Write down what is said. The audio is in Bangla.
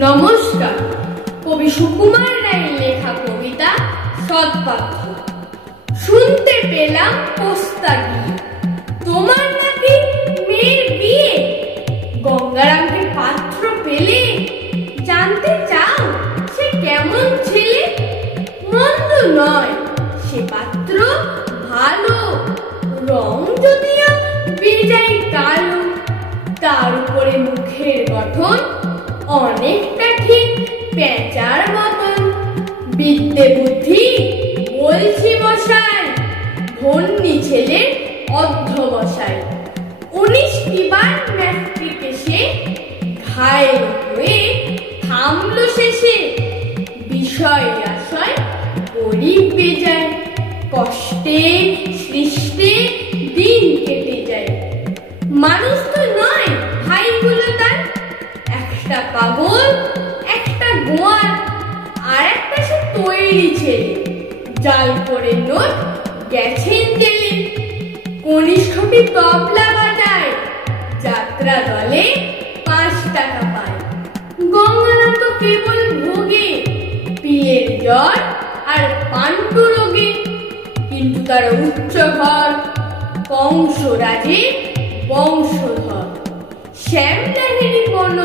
নমস্কার। কবি সুকুমার রায়ের লেখা কবিতা সৎপাত্র। শুনতে পেলাম পোস্তা গিয়ে তোমার নাকি মেয়ের বিয়ে। গঙ্গারামকে পাত্র পেলে জানতে চাও সে কেমন ছেলে? মন্দ নয় সে পাত্র, ভালো, রং যদিও বেজায় কালো। তার উপরে মুখের গঠন অনেকটা ঠিক পেঁচার মতন। বিদ্যে বুদ্ধি বলছি মশাই, ধন্যী ছেলে অধ্যবসায়। 19টি বার ম্যাট্রিকে সে ঘায়েল হয়ে থামলো শেষে। বিষয় আশয় গরিব বেজায়, কষ্টে সৃষ্টে দিন কেটে যায়। মানুষ তো নয় ভাইগুলো তার, একটা পাগল, একটা গোয়ার, আর একটা সে তৈরি ছেলে। জাল করে নোট গেছেন জেলে। কনিষ্ঠটি তবলা বাজায়, যাত্রা দলে 5 টাকা পায়। গঙ্গারাম তো কেবল ভোগে পিলের জ্বর আর পান্ডু রোগে। কিন্তু তার উচ্চ ঘর, কংস রাজে বংশধর। শ্যামলাহেরি বন